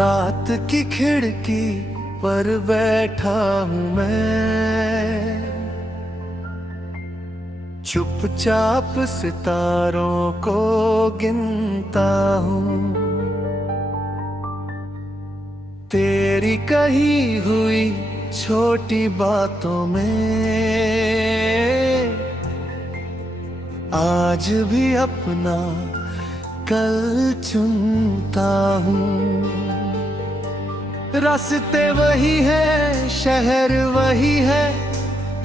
रात की खिड़की पर बैठा हूँ मैं, चुपचाप सितारों को गिनता हूँ। तेरी कही हुई छोटी बातों में आज भी अपना कल चुनता हूँ। रास्ते वही है, शहर वही है,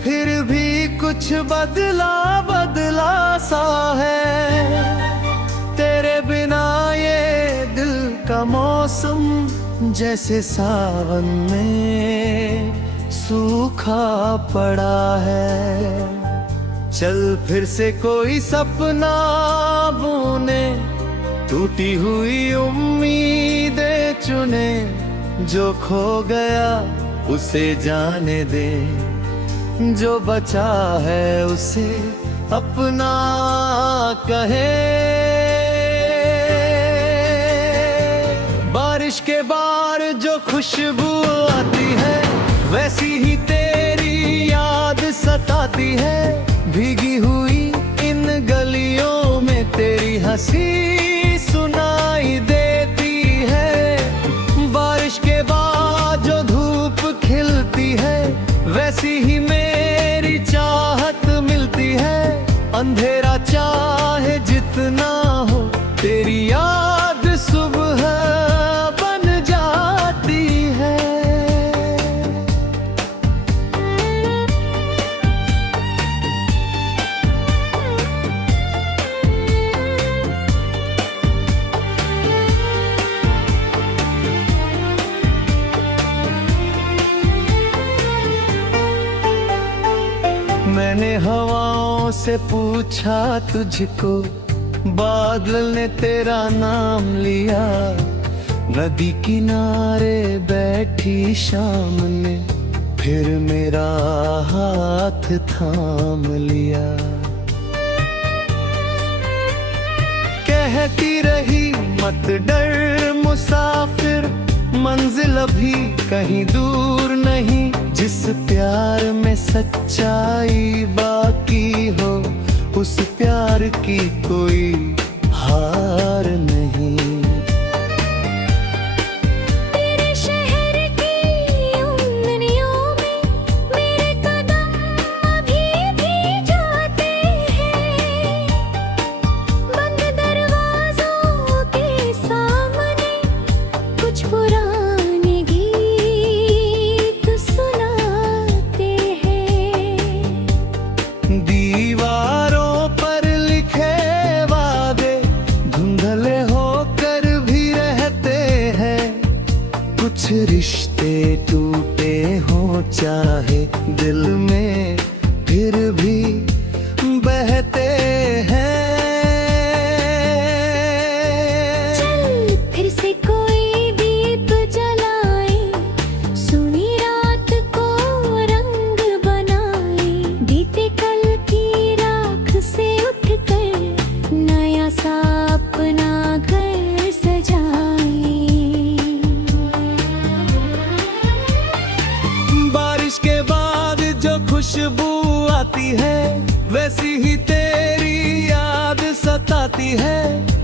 फिर भी कुछ बदला बदला सा है। तेरे बिना ये दिल का मौसम जैसे सावन में सूखा पड़ा है। चल फिर से कोई सपना बुने, टूटी हुई उम्मीदें चुने, जो खो गया उसे जाने दे, जो बचा है उसे अपना कहे। बारिश के बार जो खुशबू आती है, वैसी ही तेरी याद सताती है। भीगी हुई इन गलियों में तेरी हंसी सुनाई देती है। बारिश के बाद जो धूप खिलती है, वैसी ही मेरी चाहत मिलती है। अंधेरा चाहे जितना हो, तेरी याद सुबह बन जाती है। मैंने हवाओं से पूछा तुझको, बादल ने तेरा नाम लिया। नदी किनारे बैठी शाम ने फिर मेरा हाथ थाम लिया। कहती रही मत डर मुसाफिर, मंजिल अभी कहीं दूर नहीं। जिस प्यार में सच्चाई बाकी हो, उस प्यार की कोई हार नहीं। तेरे शहर की उंगलियों में मेरे कदम अभी भी जाते हैं। बंद दरवाजों के सामने कुछ पुराने गीत सुनाते हैं। दीवारों पर लिखे वादे धुंधले होकर भी रहते हैं। कुछ रिश्ते टूटे हों चाहे दिल में, फिर भी बहते हैं। चल फिर से कोई दीप जलाए, सुनी रात को रंग बनाए। बीते कल की राख से उठकर नया सा अपना घर सजाए। बारिश के बाद जो खुशबू आती है, वैसी ही तेरी याद सताती है।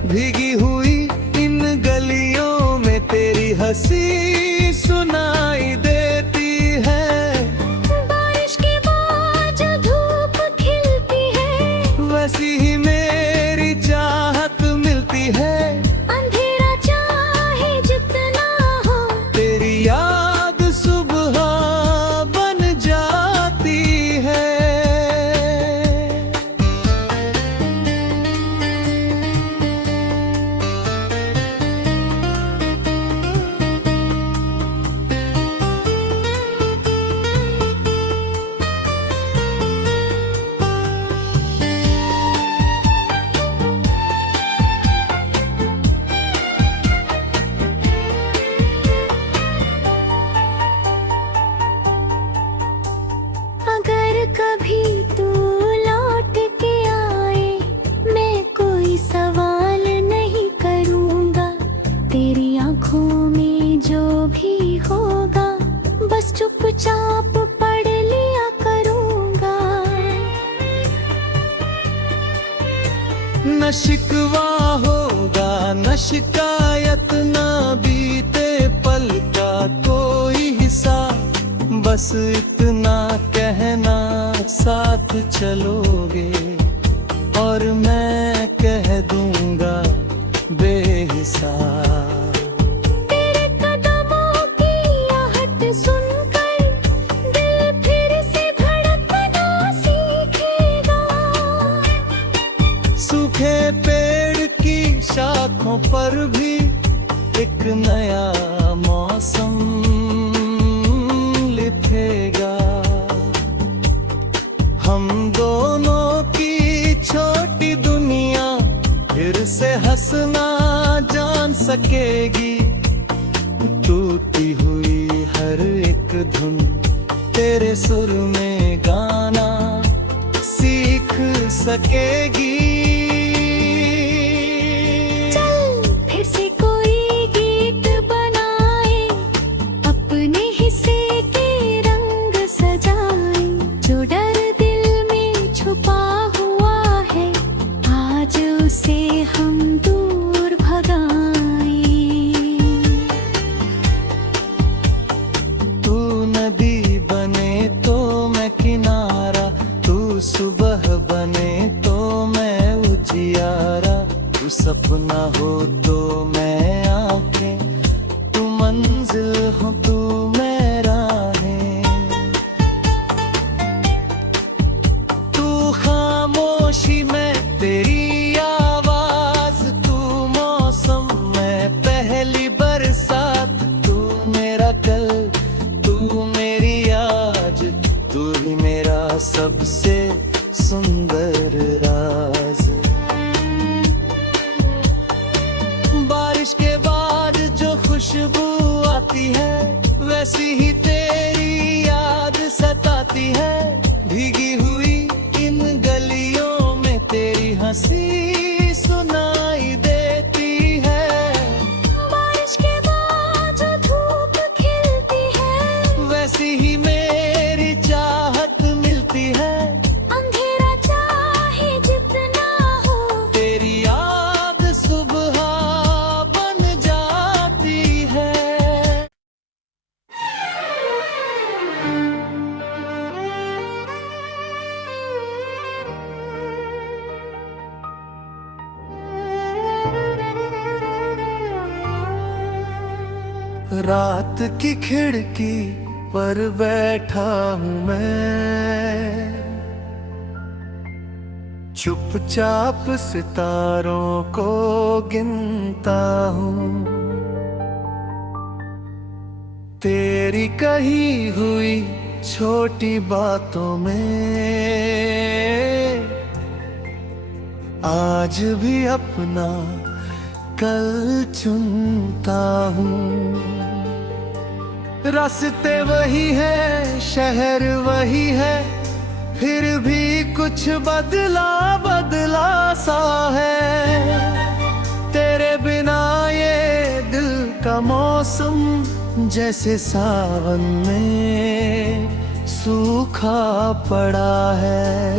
भीगी हुई इन गलियों में तेरी हंसी सुनाई देती है। बारिश के बाद जो धूप खिलती है, वैसी ही मेरी चाहत मिलती है। अंधेरा चाहे जितना हो, तेरी याद सुबह बन जाती है। भी होगा, बस चुपचाप पढ़ लिया करूँगा। न शिकवा होगा न शिकायत, ना बीते पल का कोई हिसाब, बस इतना कहना साथ चलोगे और मैं कह दूंगा बेहिसाब। तेरे कदमों की आहट सुनकर दिल फिर से धड़कना सीखेगा। सूखे पेड़ की शाखों पर भी एक नया मौसम लिखेगा। हम दोनों की छोटी दुनिया फिर से हंसना जान सकेगी। टूटी हुई हर एक धुन तेरे सुर में गाना सीख सकेगी। चल फिर से कोई गीत बनाए, अपने हिस्से के रंग सजाए। जो डर दिल में छुपा हुआ है, आज उसे हम दूर भगाएं। तू नदी बने तो मैं किनारा, तू सुबह बने तो मैं उजियारा। तू सपना हो तो मैं आंखें, तू मंजिल हो तू मैं राहें। तू खामोशी में तेरी आवाज, तू मौसम में पहली बरसात। तू मेरा कल तू मेरी आज, तू ही मेरा सबसे सुंदर राज। बारिश के बाद जो खुशबू आती है, वैसी ही तेरी याद सताती है। भीगी हुई इन गलियों में तेरी हंसी सुनाई देती है। बारिश के बाद जो धूप खिलती है, वैसी ही मेरी चाहत मिलती है। अंधेरा चाहे जितना हो, तेरी याद सुबह बन जाती है। रात की खिड़की पर बैठा हूँ मैं, चुपचाप सितारों को गिनता हूँ। तेरी कही हुई छोटी बातों में आज भी अपना कल चुनता हूँ। रास्ते वही है शहर वही है, फिर भी कुछ बदला बदला सा है। तेरे बिना ये दिल का मौसम जैसे सावन में सूखा पड़ा है।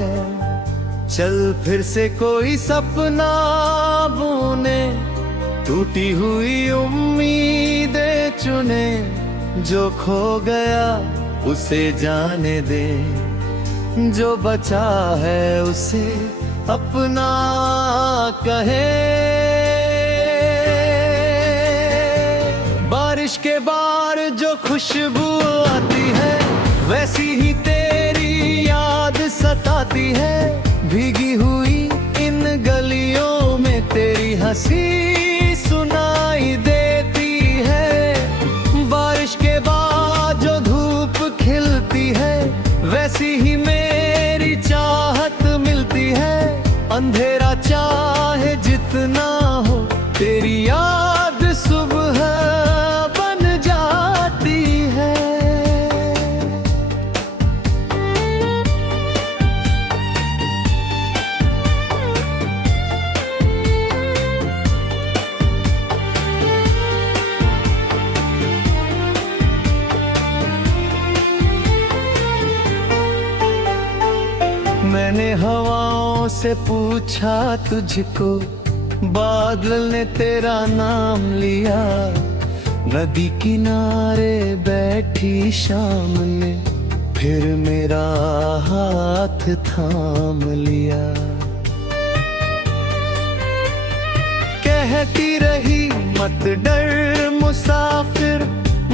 चल फिर से कोई सपना बुने, टूटी हुई उम्मीदें चुने। जो खो गया उसे जाने दे, जो बचा है उसे अपना कहे। बारिश के बाद जो खुशबू आती है, वैसी ही तेरी याद सताती है। भीगी हुई इन गलियों में तेरी हंसी सुनाई देती है। बारिश के बाद जो धूप खिलती है, वैसी ही मेरी चाहत मिलती है। अंधेरा चाहे जितना हो, तेरी याद सुबह बन जाती है। मैंने हवाओं से पूछा तुझको, बादल ने तेरा नाम लिया। नदी किनारे बैठी शाम ने फिर मेरा हाथ थाम लिया। कहती रही मत डर मुसाफिर,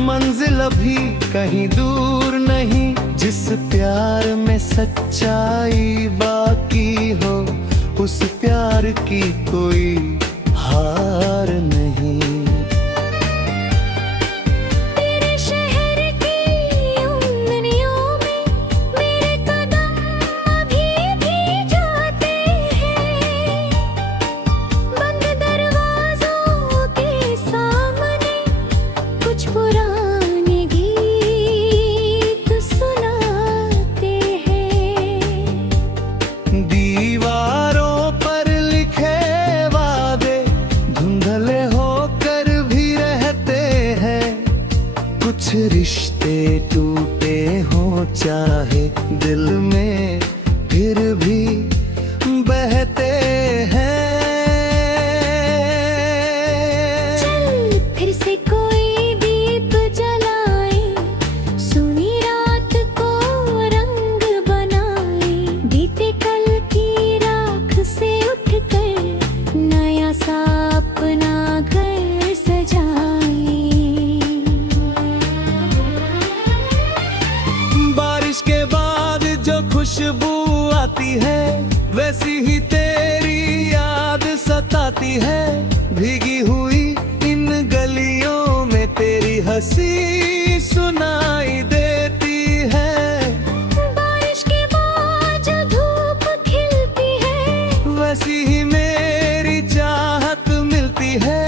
मंजिल अभी कहीं दूर नहीं। जिस प्यार में सच्चाई बाकी हो, उस प्यार की कोई हार नहीं। तेरे शहर की उंगलियों में मेरे कदम अभी भी जाते हैं। बंद दरवाजों के सामने कुछ पुराने गीत सुनाते हैं। दीवारों पर लिखे वादे धुंधले होकर भी रहते हैं। कुछ रिश्ते टूटे हों चाहे दिल में, फिर भी बहते हैं। चल फिर से कोई दीप जलाए, सुनी रात को रंग बनाए। बीते कल की राख से उठकर नया सा अपना घर सजाए। बारिश के बाद जो खुशबू आती है, वैसी ही तेरी याद सताती है। भीगी हुई इन गलियों में तेरी हंसी सुनाई देती है। बारिश के बाद जो धूप खिलती है, वैसी ही मेरी चाहत मिलती है।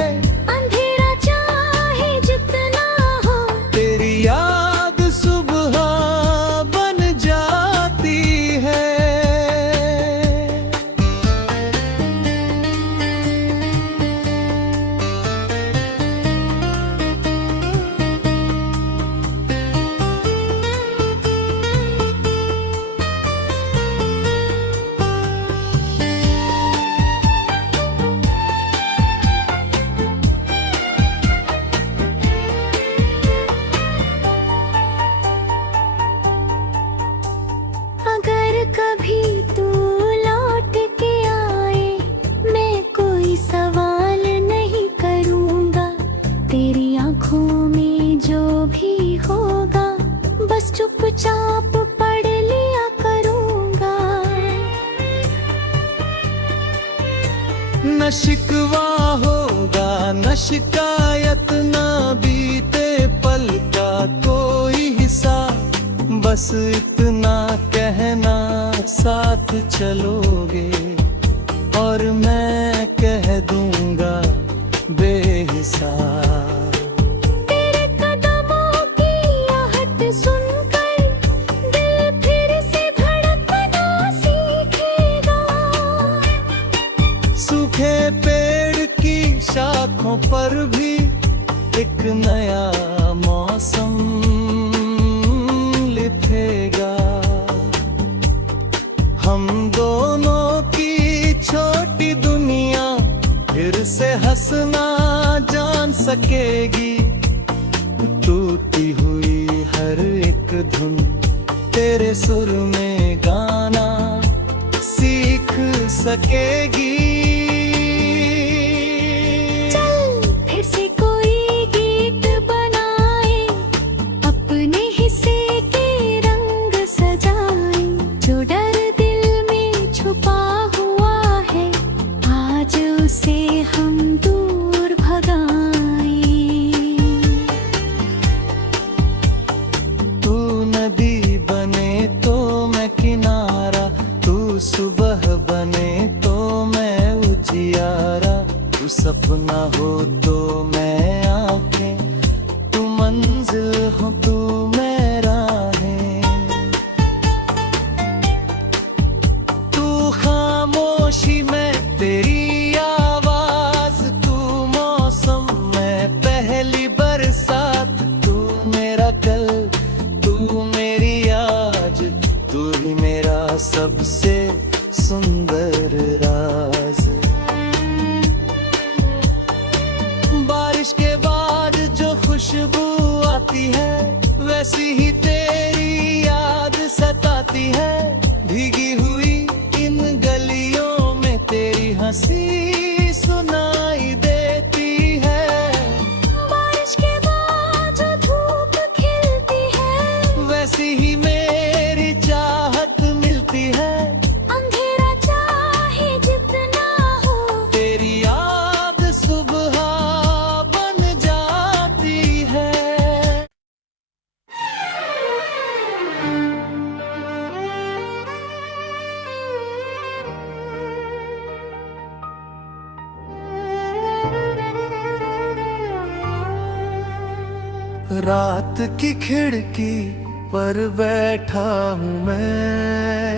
अंधेरा चाहे जितना हो, तेरी याद सुबह बन जाती है। अगर कभी तू लौट के आए, मैं कोई सवाल नहीं करूँगा। तेरी आँखों में जो भी होगा, बस चुपचाप पढ़ लिया करूँगा। न शिकवा होगा न शिकायत, न बीते पल का कोई हिसाब। बस इतना कहना साथ चलोगे, और मैं कह दूंगा बेहिसाब। तेरे कदमों की आहट सुनकर दिल फिर से धड़कना सीखेगा। सूखे पेड़ की शाखों पर भी एक नया मौसम लिखेगा। हम दोनों की छोटी दुनिया फिर से हंसना जान सकेगी। टूटी हुई हर एक धुन तेरे सुर में गाना सीख सकेगी। चल फिर से कोई गीत बनाए, अपने हिस्से के रंग सजाए। जो डर दिल में छुपा हुआ है, आज उसे हम दूर भगाए। तू नदी बने तो मैं किनारा, तू सुबह बने तो मैं उजियारा। तू सपना हो तो मैं आंखें, तू मंजिल हो तू मैं राहें। तू खामोशी में तेरी आवाज, तू मौसम में पहली बरसात। तू मेरा कल, तू मेरी आज, तू ही मेरा सबसे आती है, वैसी ही तेरी याद सताती है। भीगी हुई इन गलियों में तेरी हंसी सुनाई देती है। बारिश के बाद जो धूप खिलती है, वैसी ही मेरी चाहत मिलती है। अंधेरा चाहे जितना हो, तेरी याद सुबह बन जाती है। रात की खिड़की पर बैठा हूँ मैं,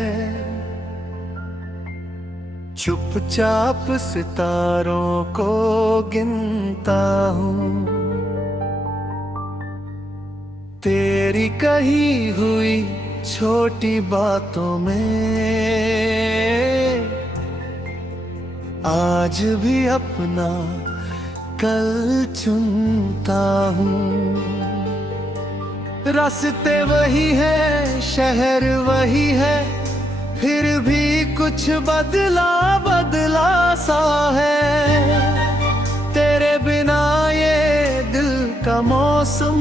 चुपचाप सितारों को गिनता हूँ। तेरी कही हुई छोटी बातों में आज भी अपना कल चुनता हूँ। रास्ते वही है, शहर वही है, फिर भी कुछ बदला बदला सा है। तेरे बिना ये दिल का मौसम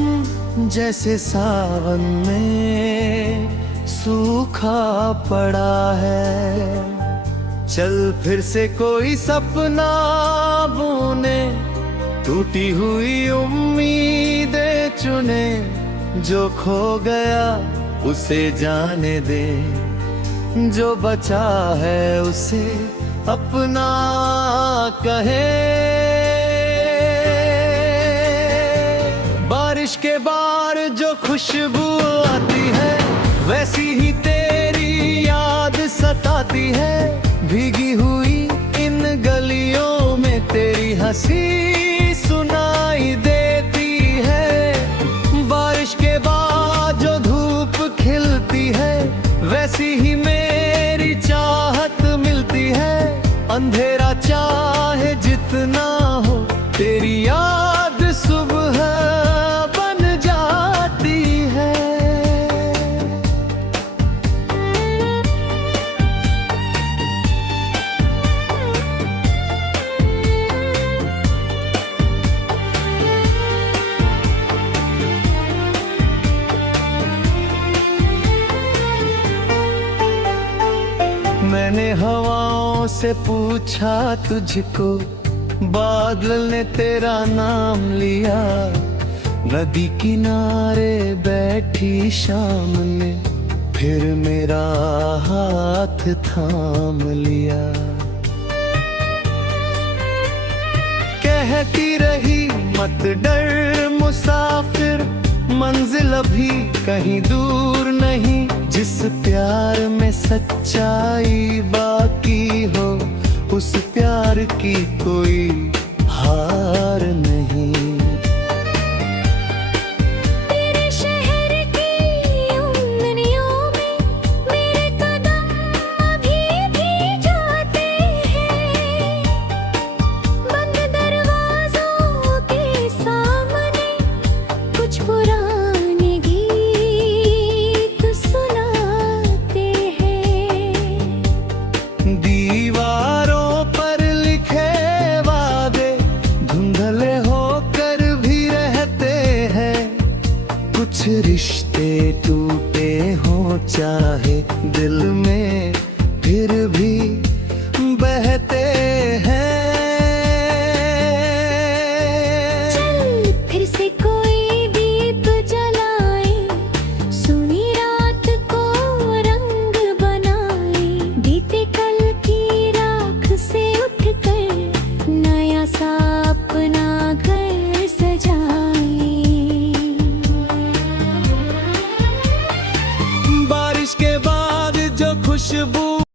जैसे सावन में सूखा पड़ा है। चल फिर से कोई सपना बुने, टूटी हुई उम्मीदें चुने। जो खो गया उसे जाने दे, जो बचा है उसे अपना कहे। बारिश के बाद जो खुशबू आती है, वैसी ही तेरी याद सताती है। भीगी हुई इन गलियों में तेरी हंसी सुनाई देती है। बारिश के बाद जो धूप खिलती है, वैसी ही मेरी चाहत मिलती है। अंधेरा चाहे जितना हो, तेरी याद सुबह बन जाती है। मैंने हवाओं से पूछा तुझको, बादल ने तेरा नाम लिया। नदी किनारे बैठी शाम ने फिर मेरा हाथ थाम लिया। कहती रही मत डर मुसाफिर, मंजिल अभी कहीं दूर नहीं। जिस प्यार में सच्चाई बाकी हो, उस प्यार की कोई हार नहीं। तेरे शहर की उंगलियों में मेरे कदम अभी भी जाते हैं। बंद दरवाजों के सामने कुछ पुराने गीत सुनाते हैं। दीवारों पर लिखे वादे धुंधले होकर भी रहते हैं। कुछ रिश्ते टूटे हों चाहे दिल में, फिर भी बहते हैं। चल फिर से कोई दीप जलाए, सुनी रात को रंग बनाए। बीते कल की राख से उठकर नया सा अपना घर सजाए। बारिश के बाद जो खुशबू